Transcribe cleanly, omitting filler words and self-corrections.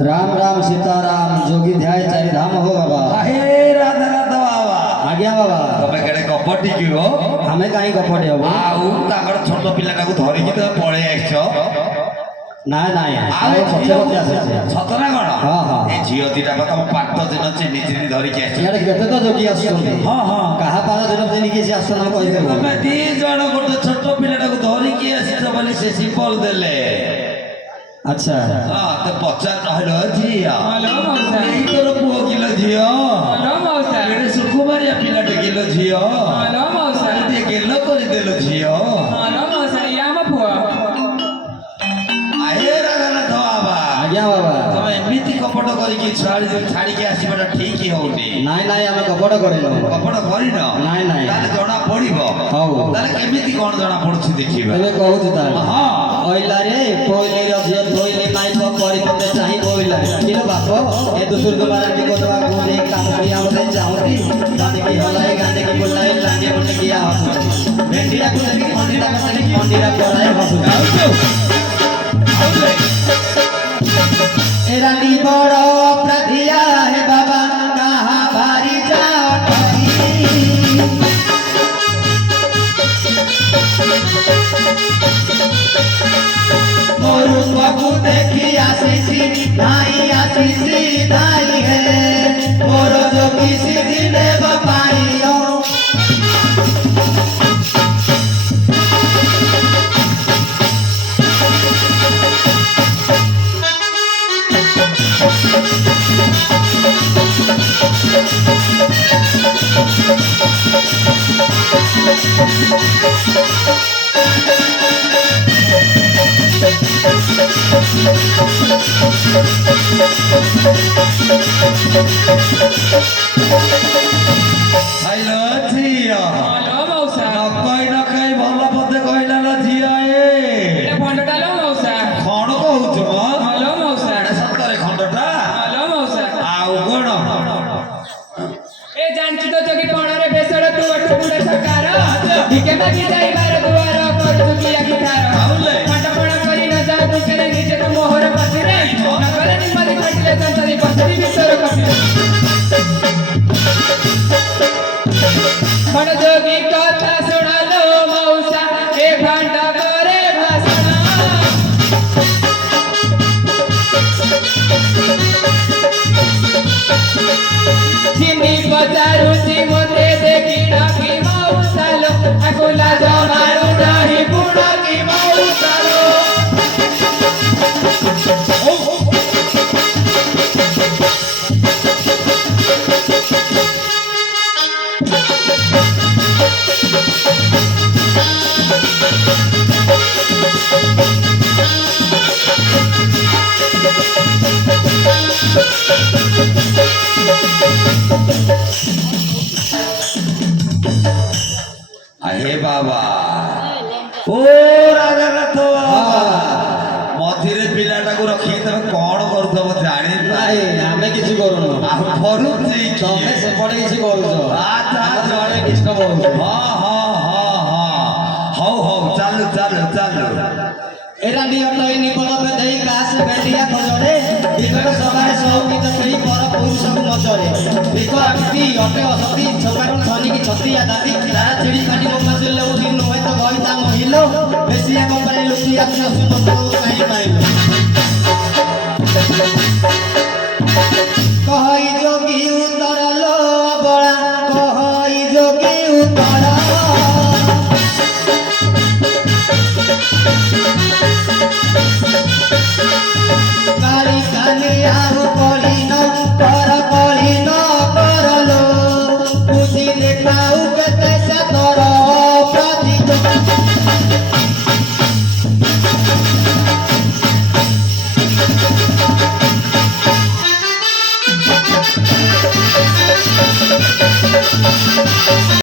राम राम सीताराम जोगी ध्याय चारि धाम हो बाबा। हे राधा राधा बाबा आज्ञा बाबा। तमे केड़े कपटी की हो हमें कहीं कपटे हो आउ ताकर छोट पिलाटा को धरि कि तमे पळे आइछो ना ना आउ पछे पछे आसे सतना कोन हां हां ए झियो दिटा को तम पाट दिन चिनी चिनी धरि कि आइछो यार केते तो जोगी आसुछन्ती हां हां कहा पाद दिन चिनी कि से आसन हम कहि देबो तमे दी जण गोटे छोट पिलाटा को धरि कि आइछो बोली से सिंपल देले अच्छा हां तो पचार कहलो झियो हेलो मौसा ई तोर पुओ किलो झियो हेलो मौसा एडे सुकुमारिया पिलाटा किलो झियो हेलो मौसा दे गेलो करि देलो झियो हेलो मौसा यामा पुआ आए राधा बाबा आज्ञा बाबा। तमे एमिति कपट करिकि छाड़ी के आसीबाटा ठीक ही होउनी नाई नाई हमें कपट करिनो कपट करिन नाई नाई ताले जणा पड़िबो हौ ताले केमिति कोन जणा पडुछि देखिबा तबे कहू ता हां ओइला रे कोइले रजियो थोइले माई को परिपते चाहि कोइला किलो बापो ए दुसुर दुबारा की कोतवा गुदे काम करिया मते चाहती गाने की हलाई गाने की बोलाई लागे बोले किया हो भेंडिया को देखि खंडीरा का देखि खंडीरा कराए हसु एरानी बड़ो अपराधिया है बाबा कहां भारी जाटकी मोरू बाबू देखी आशीषी भाई आशीषी भाई है मोर जो किसी दिन बपाइयो हेलो झियो हेलो मौसा नकई भल पते कहला ल झियो ए फंडटा लो मौसा खण कहउछ म हेलो मौसा एडे सतरे खंडटा हेलो मौसा आउ कोन ए जानची तो जोगी पणरे बेसड़ तू अटू पुडे सरकार भिके मागी जाई बार दुआर कर चुकी आखी थार आउले फटपण करी न जा तू करे निजे तू मोहर पतिरे न करे निमली फटले संतरी पसरी भीतर कपी पण जोगी कथा सुनालो मौसा ए भांड करे भाषण चिनी बजारुची मोते देखी नाकी मौसालो आकुला जमारू नाही पुडकी मौसालो हे बाबा ओ राजा रथ मथिरे पिलाटा को रखी तमे कोन करथबो जानि नाई हमें किछि करूनो आ फरुछि तमे से पड़े किछि करूछो आजा जड़े कृष्ण बोलू हां हां हां हां हौ हौ चालू चालू चालू एरा नियतई निपल पे देई कास बेटिया खजरे बिकट सभारे सौकी त केही पर पुरुष को नजरे बिक अति अटे असति छकार छनी की छतिया दादी तारा चिड़ी काटी मसिले उठी नुहे तो गइता महिलो बेसिया कंपनी लुटी आछन सुनो